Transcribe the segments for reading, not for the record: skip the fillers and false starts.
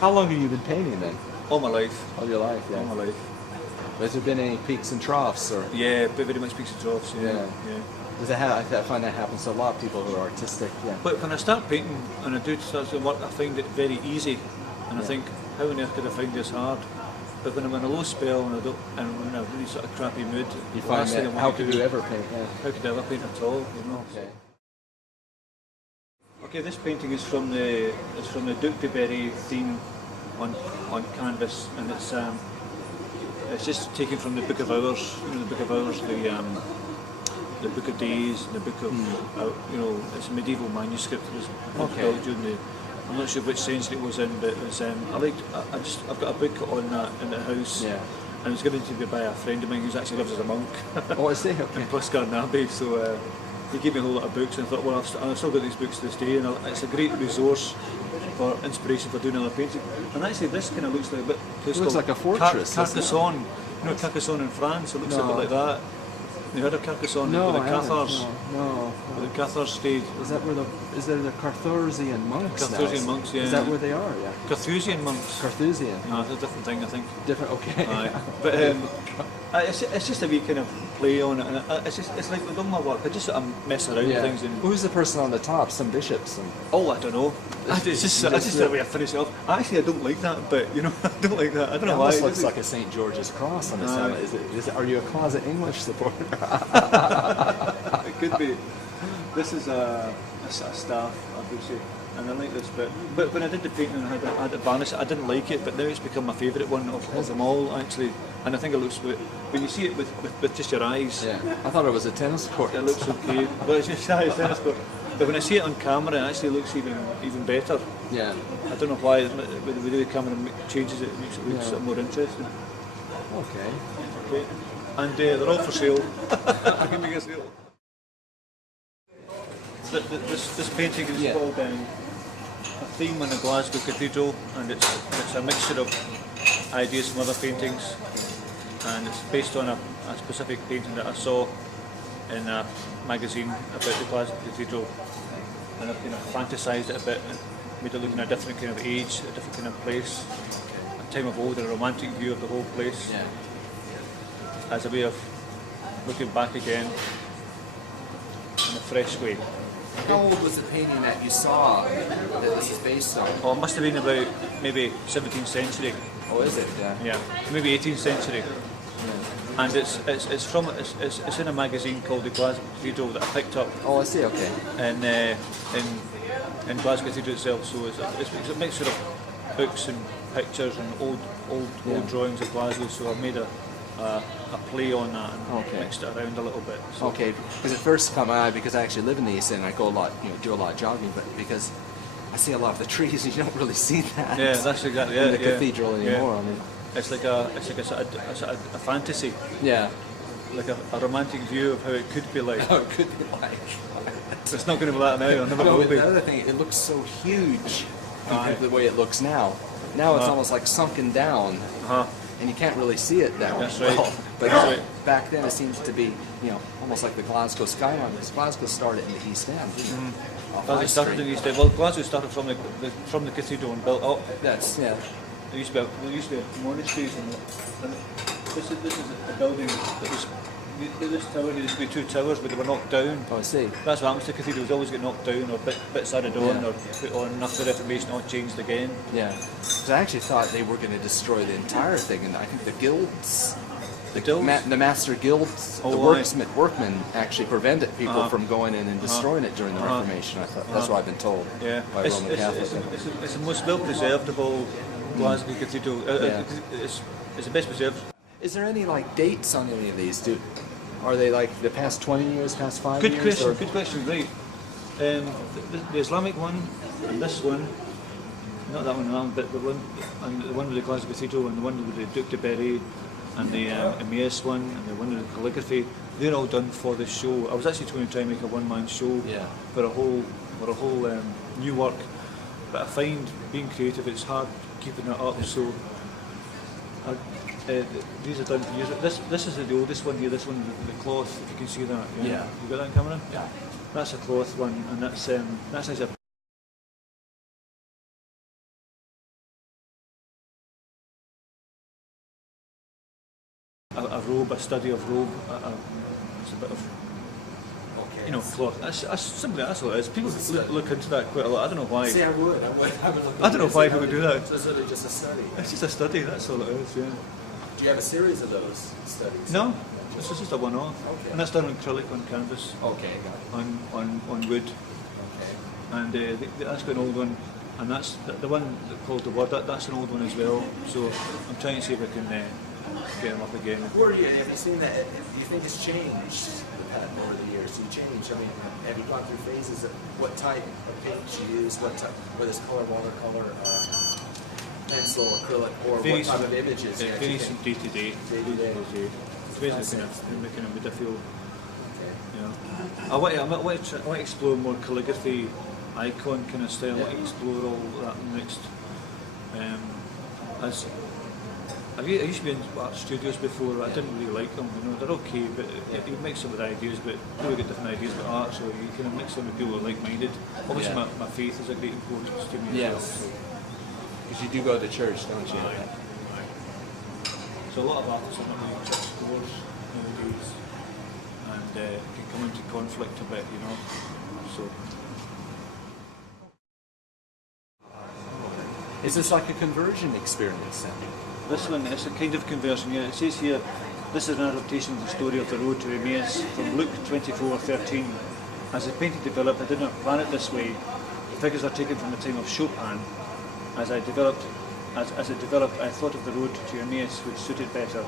How long have you been painting then? All my life. All your life, yeah. All my life. Has there been any peaks and troughs, or? Yeah, but very much peaks and troughs. Yeah. Does it I find that happens to a lot of people who are artistic. Yeah. But when I start painting and I do start to work, I find it very easy, and I think, how on earth could I find this hard? But when I'm in a low spell and I'm in a really sort of crappy mood, you find that how could you ever paint? Yeah. How could I ever paint at all? You know? Okay. Okay, this painting is from the Duke de Berry theme on canvas, and it's just taken from the Book of Hours. You know, the Book of Hours, the Book of Days, the Book of you know, it's a medieval manuscript. It was built during the, I'm not sure which century it was in, but it was I've got a book on that in the house. Yeah. And it was given to me by a friend of mine who actually lives as a monk. Oh, is he? Okay. In Glasgow Abbey, so he gave me a whole lot of books, and I thought, well, I've still got these books to this day, and it's a great resource for inspiration for doing another painting. And actually, this kind of looks like a bit. It looks like a fortress. Carcassonne, you know, Carcassonne in France. It looks a bit like that. You heard of Carcassonne? No, with the Cathars. No. Where the Cathars stayed. Is that where is there the Carthusian monks? Carthusian monks, yeah. Is that where they are? Yeah. Carthusian monks. Carthusian. No, it's a different thing, I think. Different. Okay. But it's just a wee kind of play on it, and it's like with all my work, I just sort of mess around with things. And who's the person on the top? Some bishops. And I don't know. It's just the way I finish it off. Actually, I don't like that, but you know, I don't like that. I don't know why. It looks like a St. George's cross on the side. Is it? Are you a closet English supporter? It could be. This is a staff, I would say, and I like this bit. But when I did the painting and I had it varnished, I didn't like it, but now it's become my favourite one of them all, actually. And I think it looks, when you see it with just your eyes. Yeah, I thought it was a tennis court. It looks okay. Well, it's just a tennis court. But when I see it on camera, it actually looks even better. Yeah. I don't know why, with the way the camera changes it, it makes it look sort of more interesting. Okay. And they're all for sale. I can make a sale. This painting is called A Theme in the Glasgow Cathedral, and it's a mixture of ideas from other paintings, and it's based on a specific painting that I saw in a magazine about the Glasgow Cathedral, and I've kind of fantasised it a bit, and made it look in a different kind of age, a different kind of place, a time of old, and a romantic view of the whole place, as a way of looking back again in a fresh way. How old was the painting that you saw that this is based on? Oh, it must have been about maybe 17th century. Oh, is it? Yeah. Yeah, maybe 18th century. Yeah. And it's in a magazine called the Glasgow Cathedral that I picked up. Oh, I see. Okay. In Glasgow Cathedral itself, so it's a mixture of books and pictures and old drawings of Glasgow. So I made a play on that and mixed it around a little bit. So. Okay, because it first caught my eye because I actually live in the East End and I go a lot, do a lot of jogging, but because I see a lot of the trees and you don't really see that. Yeah, that's exactly in the cathedral anymore. I mean, it's like a fantasy. Yeah. Like a romantic view of how it could be like. How it could be like. It's not going to be like that now. Never will be. The other thing, it looks so huge compared to the way it looks now. Now it's almost like sunken down. And you can't really see it that well. But back then it seems to be, almost like the Glasgow skyline. Because Glasgow started in the East End. Glasgow started in the East End. Well, Glasgow started from the cathedral and built up. That's There used to be monasteries, and this is a building that was. This tower, there used to be two towers, but they were knocked down. Oh, I see. That's what happens to cathedrals, always get knocked down, or bits added on, or put on after the Reformation, or changed again. Yeah. Because I actually thought they were going to destroy the entire thing, and I think the guilds, the master guilds, the workmen actually prevented people from going in and destroying it during the Reformation. I thought that's what I've been told by Roman Catholics. It's the most well preserved of all Glasgow Cathedral. It's the best preserved. Is there any dates on any of these? Are they the past 20 years, past 5 years? Good question, right. The Islamic one, and this one, not that one, but the one with the Glasgow Cathedral, and the one with the Duke de Berry, and the Emmaus one, and the one with the calligraphy, they're all done for the show. I was actually going to try and make a one-man show for a whole new work, but I find being creative, it's hard keeping it up, so these are done for years. This is the oldest one here, this one with the cloth, if you can see that. Yeah. You got that on camera? Yeah. That's a cloth one, and that's actually a a robe, a study of robe. It's a bit of, Okay. you know, cloth. Simply that's what it is. People look into that quite a lot. I don't know why. See, I would look I don't know into why it. people do that. So it's really just a study. It's just a study. That's all it is. Yeah. Do you have a series of those studies? No, this is just a one-off, Okay. and that's done on acrylic on canvas, Okay, got it. on wood, Okay. and that's got an old one, and that's the one called the Word. That's an old one as well. So I'm trying to see if I can get them up again. Where are you? Have you seen that? Do you think it's changed the pattern over the years? Do you change? I mean, have you gone through phases of what type of paint you use? What type? Whether it's color, watercolor, pencil, acrylic, or what type of images? It varies from day to day. Day to day. It's basically making a bit feel. Okay. You know, I want to explore more calligraphy, icon kind of style. I want to explore all that next. As I used to be in art studios before. I didn't really like them. You know, they're okay, but you mix them with ideas. But people get different ideas about art, so you kind of mix them with people who are like-minded. Obviously, Yeah. my faith is a great importance to me. Yes. As well, Because you do go to church, don't you? so a lot of artists are not really church goers nowadays, and can come into conflict a bit. You know, so. Is this like a conversion experience then? This one is a kind of conversion, yeah. It says here, this is an adaptation of the story of the road to Emmaus from Luke 24:13. As the painting developed, I did not plan it this way. The figures are taken from the time of Chopin. As it developed, I thought of the road to Emmaus, which suited better.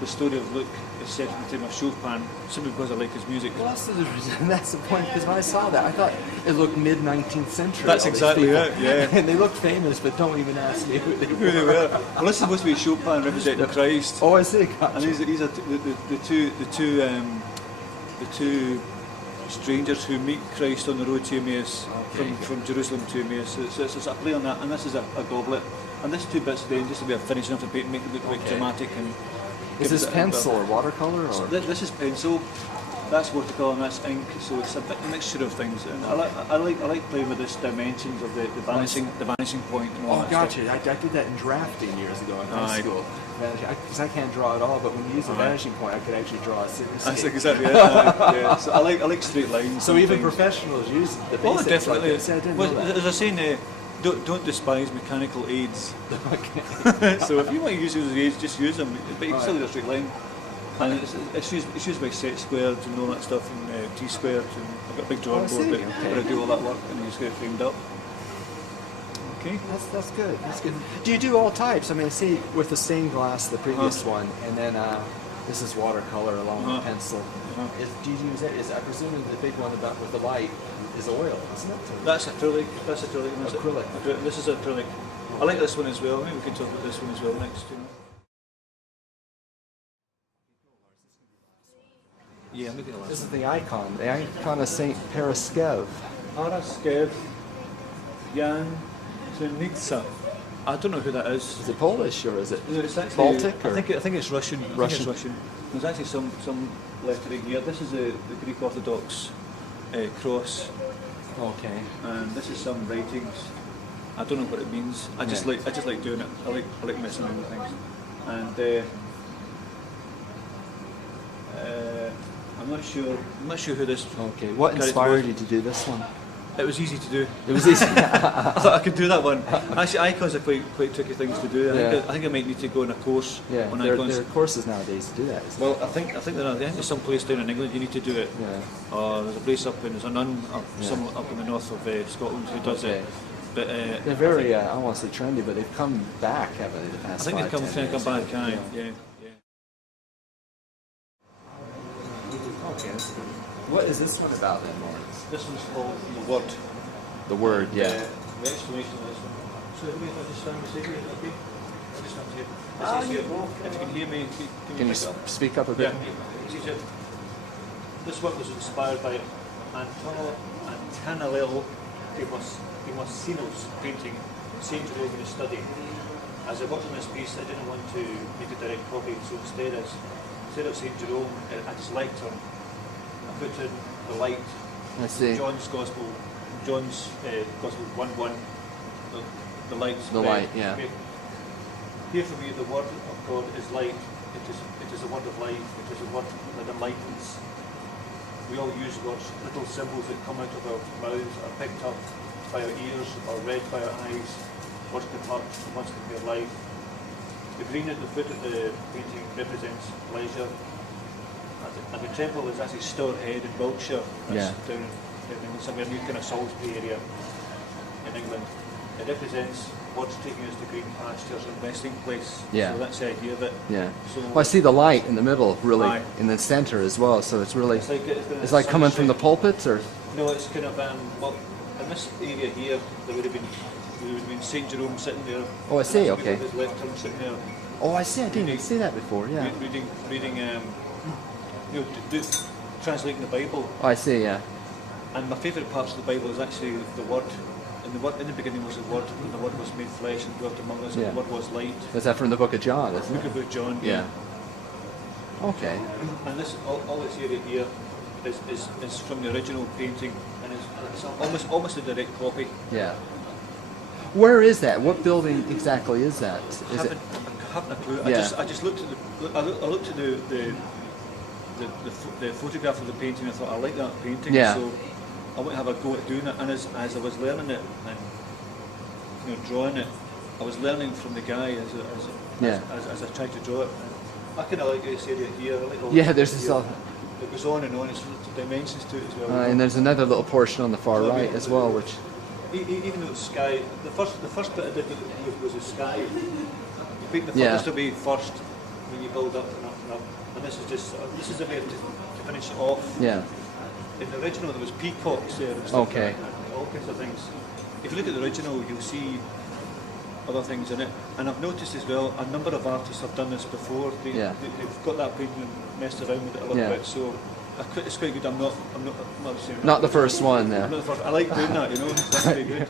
The story of Luke is set in the time of Chopin, simply because I like his music. Well, that's the point, because when I saw that, I thought it looked mid-19th century. That's all these exactly people. it, yeah. And they looked famous, but don't even ask me who they Who they were. were. Well, this is supposed to be Chopin representing Christ. Oh, I see. Gotcha. And these are the two strangers who meet Christ on the road to Emmaus, from Jerusalem to Emmaus. So it's a play on that, and this is a goblet. And this two bits then, just to be finishing off the paint, make it look quite dramatic. And Is this pencil or watercolor? Or? this is pencil. That's watercolor and that's ink. So it's a bit mixture of things. And I like playing with this dimensions of the vanishing point. And all Oh, that gotcha. stuff. I did that in drafting years ago in high Aye. school. Because I can't draw at all, but when you use a vanishing point, I could actually draw a That's cityscape. exactly it. Yeah. So I like straight lines. So and even things. professionals use the basics. Oh, definitely. Like this. I didn't Well, know that. as I was saying, don't despise mechanical aids. Okay. So if you want to use those aids, just use them. But you can still Right. do a straight line. And it's used by set squares and all that stuff, and T squares. And I've got a big drawing I board see, that okay. where I do all that work, and you just get it framed up. Okay. That's good. That's good. Do you do all types? I mean, see, with the stained glass, the previous one, and then this is watercolor along with pencil. Do you use it? I presume the big one about with the light is oil, isn't it? That's acrylic. That's acrylic. And Acrylic. This is acrylic. I like this one as well. Maybe we can talk about this one as well next. You know. Yeah, I'm looking at This is the icon of Saint Paraskev. Paraskev Jan Tunica. I don't know who that is. Is it Polish or is it It's actually, Baltic? I Or? think it's Russian. I think Russian. it's Russian. There's actually some lettering here. This is the Greek Orthodox cross, Okay. and this is some writings. I don't know what it means. I just Yeah. like doing it. I like messing around with things. And I'm not sure who this. Okay. What character inspired was. you to do this one? It was easy to do. It was easy. I thought I could do that one. Actually, icons are quite tricky things to do. Yeah. I think I might need to go on a course Yeah. on There icons. are courses nowadays to do that. isn't Well, I think there's some place down in England you need to do it. there? Yeah. There's a place there's a nun Yeah. some up in the north of Scotland who does Okay. it. But They're very, I don't want to say trendy, but they've come back, haven't they, the I past think they've 5, come 10 years. back. Yeah. Okay. What is this one about then, Lawrence? This one's called The Word. The word, yeah. The explanation of this one. So if I just stand beside you, okay? I just stand here. Ah, This is you here. go. If you can hear me, Can you pick it up? speak up a bit? Yeah. It's easier. This work was inspired by Antonello Demosino's painting Saint Jerome in his study. As I worked on this piece, I didn't want to make a direct copy, so instead of Saint Jerome, I just liked him. I put in the light, I see. John's Gospel 1:1. The light. The light, yeah. Here for me, the word of God is light. it is a word of life. It is a word that enlightens. We all use words, little symbols that come out of our mouths, are picked up by our ears or read by our eyes. Words can hurt, words can give life. The green at the foot of the painting represents pleasure. And the temple is actually Stourhead in Wiltshire. That's down in England, somewhere near kind of Salisbury area in England. It represents what's taking us to green pastures and resting place. Yeah. So that's the idea of it. Yeah. So Well, I see the light in the middle, really, Aye. in the center as well. So it's really, it's like coming from the pulpit, or No, it's kind of well, in this area here, there would have been Saint Jerome sitting there. Oh, I see, And okay. His left turn sitting there, oh, I see. I didn't even see that before. Yeah. reading, translating the Bible. Oh, I see. Yeah. And my favourite parts of the Bible is actually the Word. And the Word in the beginning was the Word, and the Word was made flesh and dwelt among us, Yeah. and the Word was light. Is that from the Book of John? Isn't Book it? about John. Yeah. Okay. And this all this area here is from the original painting, and it's almost a direct copy. Yeah. Where is that? What building exactly is that? Is it? I haven't a clue. Yeah. I just looked at I looked at the photograph of the painting. And I thought I like that painting. Yeah. So I went to have a go at doing it. And as I was learning it and drawing it, I was learning from the guy as I tried to draw it. I kind of like this area here. I like all Yeah, this there's this here. all. It goes on and on. It's dimensions to it as well. And there's another little portion on the far right as well, which. Even though it's sky, the first bit I did was the sky. You pick the Yeah. furthest away first when you build up and up and up. And this is a way to finish it off. Yeah. In the original there was peacocks there and stuff Okay. like that, and all kinds of things. If you look at the original you'll see other things in it. And I've noticed as well a number of artists have done this before. They've got that painting and messed around with it a little Yeah. bit. So it's quite good. I'm not saying Not the first one. I'm not the first. I like doing that, That's very good.